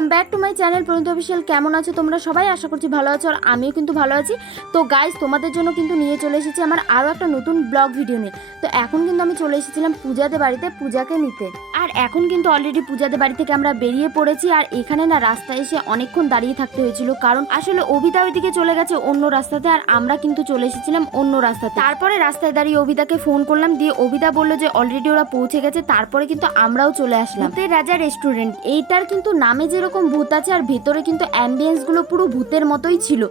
Welcome back to my channel প্রণীত official. কেমন আছো তোমরা সবাই? আশা করছি ভালো আছো, আর আমিও কিন্তু ভালো আছি। তো গাইস, তোমাদের জন্য কিন্তু নিয়ে চলে এসেছি আমার আরও একটা নতুন ব্লগ ভিডিও নিয়ে। তো এখন কিন্তু আমি চলে এসেছিলাম পূজাদের বাড়িতে পূজাকে নিতে, আর এখন কিন্তু অলরেডি পূজাদের বাড়ি থেকে আমরা বেরিয়ে পড়েছি। আর এখানে না রাস্তায় এসে অনেকক্ষণ দাঁড়িয়ে থাকতে হয়েছিল, কারণ আসলে অবিদা ওইদিকে চলে গেছে অন্য রাস্তাতে, আর আমরা কিন্তু চলে এসেছিলাম অন্য রাস্তাতে। তারপরে রাস্তায় দাঁড়িয়ে অবিদাকে ফোন করলাম, দিয়ে অবিদা বললো যে অলরেডি ওরা পৌঁছে গেছে। তারপরে কিন্তু আমরাও চলে আসলাম ভূতের রাজা রেস্টুরেন্ট। এইটার কিন্তু নামে যেরকম ভূত আছে, আর ভেতরে কিন্তু অ্যাম্বিয়েন্স গুলো পুরো ভূতের মতোই ছিল।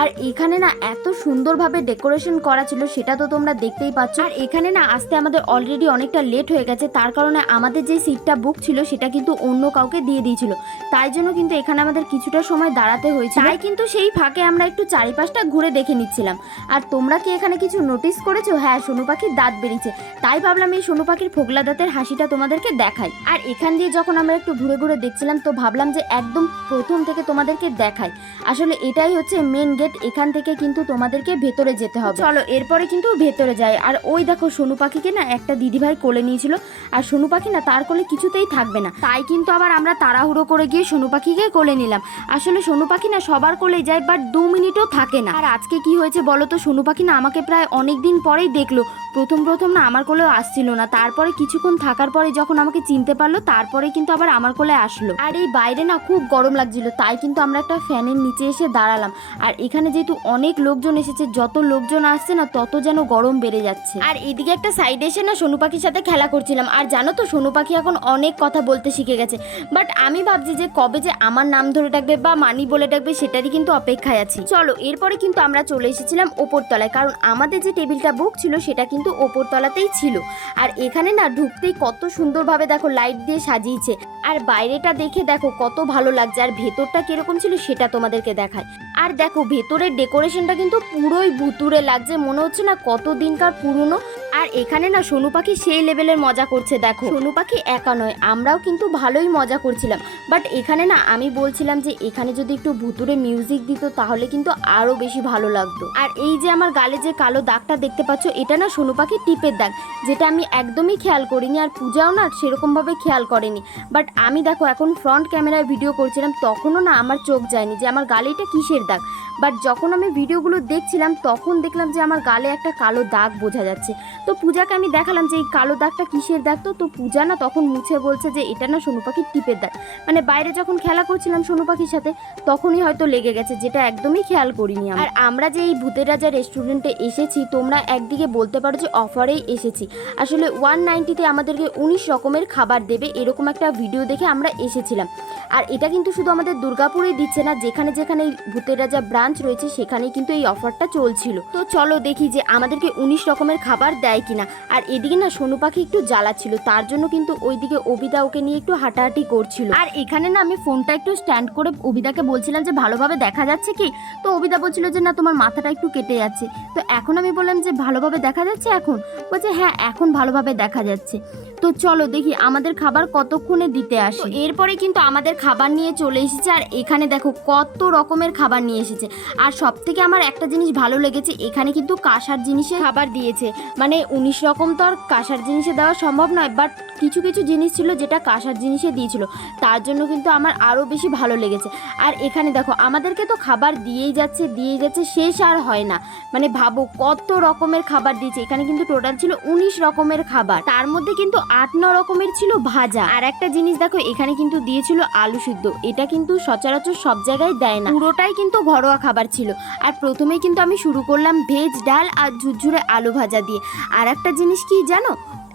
আর এখানে না এত সুন্দরভাবে ডেকোরেশন করা ছিল, সেটা তো তোমরা দেখতেই পাচ্ছ। আর এখানে না আসতে আমাদের অলরেডি অনেকটা লেট হয়ে গেছে, তার কারণে আমাদের যে সিটটা বুক ছিল সেটা কিন্তু অন্য কাউকে দিয়ে দিয়েছিল। তাই জন্য কিন্তু এখানে আমাদের কিছুটা সময় দাঁড়াতে হয়েছে। তাই কিন্তু সেই ফাঁকে আমরা একটু চারিপাশটা ঘুরে দেখে নিচ্ছিলাম। আর তোমরা কি এখানে কিছু নোটিস করেছো? হ্যাঁ, সোনু পাখির দাঁত বেরিয়েছে, তাই ভাবলাম এই সোনু পাখির ফোগলা দাঁতের হাসিটা তোমাদেরকে দেখাই। আর এখান দিয়ে যখন আমরা একটু ঘুরে ঘুরে দেখছিলাম, তো ভাবলাম যে একদম প্রথম থেকে তোমাদেরকে দেখাই। আসলে এটাই হচ্ছে মেন গেট, এখান থেকে কিন্তু তোমাদেরকে ভেতরে যেতে হবে। চলো এরপরে কিন্তু ভেতরে যাই। আর ওই দেখো সোনু পাখিকে না একটা দিদিভাই কোলে নিয়েছিল, আর সোনু পাখি না তার কোলে কিছুতেই থাকবে না, তাই কিন্তু আবার আমরা তাড়াহুড়ো করে গিয়ে সোনু পাখিকে কোলে নিলাম। আসলে সোনু পাখি না সবার কোলেই যায়, বাট 2 মিনিটও থাকে না। আর আজকে কি হয়েছে বলো তো, সোনু পাখি না আমাকে প্রায় অনেক দিন পরেই দেখলো। প্রথম না আমার কোলেও আসছিল না, তারপরে কিছুক্ষণ থাকার পরে যখন আমাকে চিনতে পারলো, তারপরে কিন্তু আবার আমার কোলে আসলো। আর এই বাইরে না খুব গরম লাগছিল, তাই কিন্তু আমরা একটা ফ্যানের নিচে এসে দাঁড়ালাম। আর এখানে যেহেতু অনেক লোকজন এসেছে, যত লোকজন আসছে না তত যেন গরম বেড়ে যাচ্ছে। আর এদিকে একটা সাইডে এসে না সোনু পাখির সাথে খেলা করছিলাম। আর জানো তো সোনু পাখি এখন অনেক কথা বলতে শিখে গেছে, বাট আমি ভাবছি যে কবে যে আমার নাম ধরে ডাকবে বা মানি বলে ডাকবে, সেটারই কিন্তু অপেক্ষায় আছি। চলো এরপরে কিন্তু আমরা চলে এসেছিলাম ওপরতলায়, কারণ আমাদের যে টেবিলটা বুক ছিল সেটা কিন্তু ওপরতলাতেই ছিল। আর এখানে না ঢুকতেই কত সুন্দরভাবে দেখো লাইট দিয়ে সাজিয়েছে, আর বাইরেটা দেখে দেখো কত ভালো লাগছে। আর ভেতরটা কিরকম ছিল সেটা তোমাদেরকে দেখায়। আর দেখো ভেতরের ডেকোরেশনটা কিন্তু পুরোই ভুতুরে লাগছে, মনে হচ্ছে না কত দিনকার পুরনো। আর এখানে না সোনু পাখি সেই লেভেলের মজা করছে। দেখো সোনু পাখি একা নয়, আমরাও কিন্তু ভালোই মজা করছিলাম। বাট এখানে না আমি বলছিলাম যে এখানে যদি একটু ভুতুরে মিউজিক দিত তাহলে কিন্তু আরো বেশি ভালো লাগতো। আর এই যে আমার গালে যে কালো দাগটা দেখতে পাচ্ছ, এটা না সোনু পাখির টিপের দাগ, যেটা আমি একদমই খেয়াল করিনি, আর পূজাও না সেরকম ভাবে খেয়াল করেনি। বাট আমি দেখো এখন ফ্রন্ট ক্যামেরায় ভিডিও করছিলাম, তখনও না আমার চোখ যায়নি যে আমার গালে এটা কিসের দাগ। বাট যখন আমি ভিডিওগুলো দেখছিলাম তখন দেখলাম যে আমার গালে একটা কালো দাগ বোঝা যাচ্ছে। তো পূজাকে আমি দেখালাম যে এই কালো দাগটা কিসের দাগ। তো পূজা না তখন মুছে বলছে যে এটা না সোনু পাখির টিপের দাগ। মানে বাইরে যখন খেলা করছিলাম সোনু পাখির সাথে তখনই হয়তো লেগে গেছে, যেটা একদমই খেয়াল করিনি। আর আমরা যে এই ভূতের রাজা রেস্টুরেন্টে এসেছি, তোমরা একদিকে বলতে পারো যে অফারেই এসেছি। আসলে 190-তে আমাদেরকে 19 রকমের খাবার দেবে, এরকম একটা ভিডিও দেখে আমরা এসেছিলাম। আর এটা কিন্তু শুধু আমাদের দুর্গাপুরেই দিচ্ছে না, যেখানে যেখানে এই ভূতের রাজা ব্রাঞ্চ রয়েছে সেখানেই কিন্তু এই অফারটা চলছিল। তো চলো দেখি যে আমাদেরকে 19 রকমের খাবার দেয় কিনা। আর এদিকে না সোনু পাখি একটু জ্বালাচ্ছিল, তার জন্য কিন্তু ওইদিকে অবিদা ওকে নিয়ে একটু হাঁটাহাঁটি করছিল। আর এখানে না আমি ফোনটা একটু স্ট্যান্ড করে অবিদাকে বলছিলাম যে ভালোভাবে দেখা যাচ্ছে কি। তো অবিদা বলছিল যে না তোমার মাথাটা একটু কেটে যাচ্ছে। তো এখন আমি বললাম যে ভালোভাবে দেখা যাচ্ছে এখন? বলছে হ্যাঁ এখন ভালোভাবে দেখা যাচ্ছে। তো চলো দেখি আমাদের খাবার কতক্ষণে দিতে আসে। এরপরে কিন্তু আমাদের খাবার নিয়ে চলে এসেছে, আর এখানে দেখো কত রকমের খাবার নিয়ে এসেছে। আর সব থেকে আমার একটা জিনিস ভালো লেগেছে, এখানে কিন্তু কাঁসার জিনিসে খাবার দিয়েছে। মানে 19 রকম তো আর কাঁসার জিনিসে দেওয়া সম্ভব নয়, বাট কিছু কিছু জিনিস ছিল যেটা কাঁসার জিনিসে দিয়েছিল, তার জন্য কিন্তু আমার আরও বেশি ভালো লেগেছে। আর এখানে দেখো আমাদেরকে তো খাবার দিয়েই যাচ্ছে শেষ আর হয় না। মানে ভাবো কত রকমের খাবার দিয়েছে। এখানে কিন্তু টোটাল ছিল 19 রকমের খাবার, তার মধ্যে কিন্তু 8-9 রকমের ছিল ভাজা। আর একটা জিনিস দেখো এখানে কিন্তু দিয়েছিল আলু সিদ্ধ, এটা কিন্তু সচরাচর সব জায়গায় দেয় না, পুরোটাই কিন্তু ঘরোয়া খাবার ছিল। আর প্রথমেই কিন্তু আমি শুরু করলাম ভেজ ডাল আর ঝুরঝুরে আলু ভাজা দিয়ে। আর একটা জিনিস কি জানো,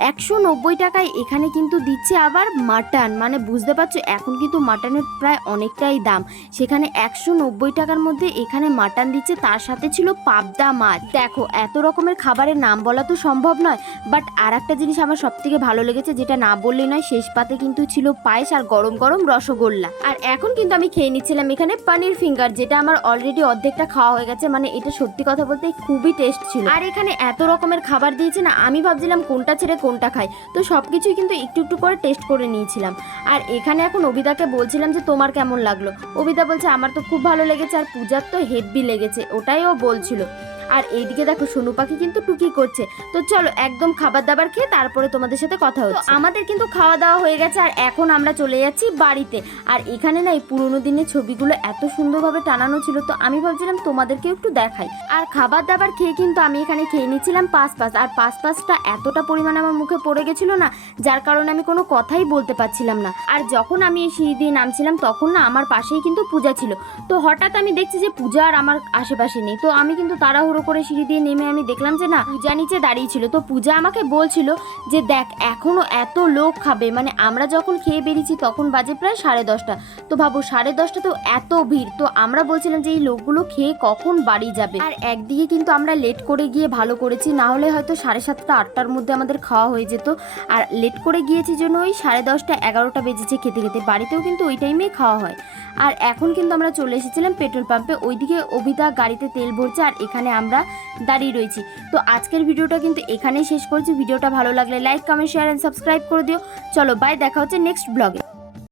190 টাকায় এখানে কিন্তু দিচ্ছে আবার মাটন। মানে বুঝতে পারছো এখন কিন্তু মাটনের প্রায় অনেকটাই দাম, সেখানে 190 টাকার মধ্যে এখানে মাটন দিচ্ছে, তার সাথে ছিল পাবদা মাছ। দেখো এত রকমের খাবারের নাম বলা তো সম্ভব নয়, বাট আর একটা জিনিস আমার সব থেকে ভালো লেগেছে, যেটা না বললেই নয়, শেষ পাতে কিন্তু ছিল পায়েস আর গরম গরম রসগোল্লা। আর এখন কিন্তু আমি খেয়ে নিচ্ছিলাম এখানে পনির ফিঙ্গার, যেটা আমার অলরেডি অর্ধেকটা খাওয়া হয়ে গেছে। মানে এটা সত্যি কথা বলতে খুবই টেস্ট ছিল। আর এখানে এত রকমের খাবার দিয়েছে না, আমি ভাবছিলাম কোনটা ছেড়ে কোনটা খাই। তো সবকিছুই কিন্তু একটু একটু করে টেস্ট করে নিয়েছিলাম। আর এখানে এখন অবিদাকে বলছিলাম যে তোমার কেমন লাগলো। অবিদা বলছে আমার তো খুব ভালো লেগেছে, আর পূজার তো হেভি লেগেছে, ওটাই ও বলছিল। আর এইদিকে দেখো সোনু পাখি কিন্তু টুকি করছে। তো চলো একদম খাবার দাবার খেয়ে তারপরে তোমাদের সাথে কথা হচ্ছে। আমাদের কিন্তু খাওয়া দাওয়া হয়ে গেছে আর এখন আমরা চলে যাচ্ছি বাড়িতে। আর এখানে না এই পুরোনো দিনের ছবিগুলো এত সুন্দরভাবে টানানো ছিল, তো আমি ভাবছিলাম তোমাদেরকেও একটু দেখাই। আর খাবার দাবার খেয়ে কিন্তু আমি এখানে খেয়ে নিচ্ছিলাম পাঁচ আর পাঁচটা এতটা পরিমাণে আমার মুখে পড়ে গেছিল না, যার কারণে আমি কোনো কথাই বলতে পারছিলাম না। আর যখন আমি এই সিঁড়ি দিয়ে নামছিলাম তখন না আমার পাশেই কিন্তু পূজা ছিল। তো হঠাৎ আমি দেখছি যে পূজা আর আমার আশেপাশে নেই। তো আমি কিন্তু তাড়াহুড়ো করে সিঁড়ি দিয়ে নেমে আমি দেখলাম যে না, পূজা নিচে দাঁড়িয়ে ছিল। তো পূজা আমাকে বলছিল যে দেখ এখনো এত লোক খাবে, মানে আমরা যখন খেয়ে বেরিয়েছি তখন বাজে প্রায় 10:30। তো ভাবো 10:30 তো এত ভিড়। তো আমরা বলছিলাম যে এই লোকগুলো খেয়ে কখন বাড়ি যাবে। আর একদিকে কিন্তু আমরা লেট করে গিয়ে ভালো করেছি, না হলে হয়তো 7:30 8টার মধ্যে আমাদের খাওয়া হয়ে যেত। আর লেট করে গিয়েছি জন্য ওই 10:30 11টা বেজেছে খেতে খেতে। বাড়িতেও কিন্তু ওই টাইমেই খাওয়া হয়। আর এখন কিন্তু আমরা চলে এসেছিলাম পেট্রোল পাম্পে। ওইদিকে অভিতা গাড়িতে তেল ভরছে আর এখানে আমরা দাঁড়িয়ে রয়েছি। তো আজকের ভিডিওটা কিন্তু এখানেই শেষ করছি। ভিডিওটা ভালো লাগলে like comment share and subscribe করে দিও। চলো বাই, দেখা হচ্ছে নেক্সট ব্লগে।